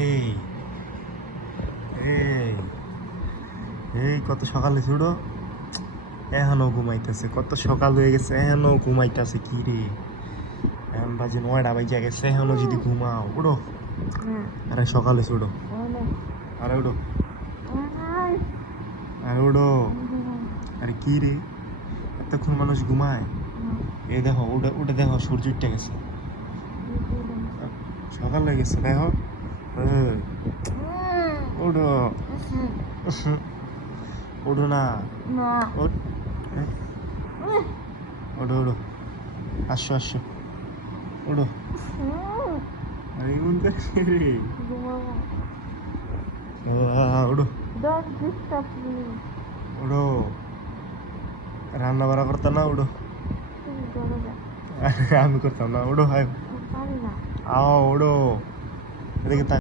এই এই এই কত সকালে ছুড়ো, এখনো ঘুমাইতেছে। কত সকাল হয়ে গেছে এখনো ঘুমাইতেছে। কি রে, এখন বাজে 9টা বাজে গেছে, এখনো যদি ঘুমাও। উঠো, আরে সকালে ছুড়ো, আরে উঠো, আরে উঠো। আরে কি রে, এতক্ষণ মানুষ ঘুমায়? এই দেখো, উঠে উঠে দেখো, সূর্য উঠে গেছে, সকাল হয়ে গেছে। দেখো, এই, উঠো, উঠো না, উঠ, উঠো উঠো, আসো আসো, উঠো। আরে এমন করছে রে, উঠো উঠো, রান্না বাড়া করতাম না, উঠো। আরে আমি করতাম না, উঠো, হাই আও, উঠো, এদিকে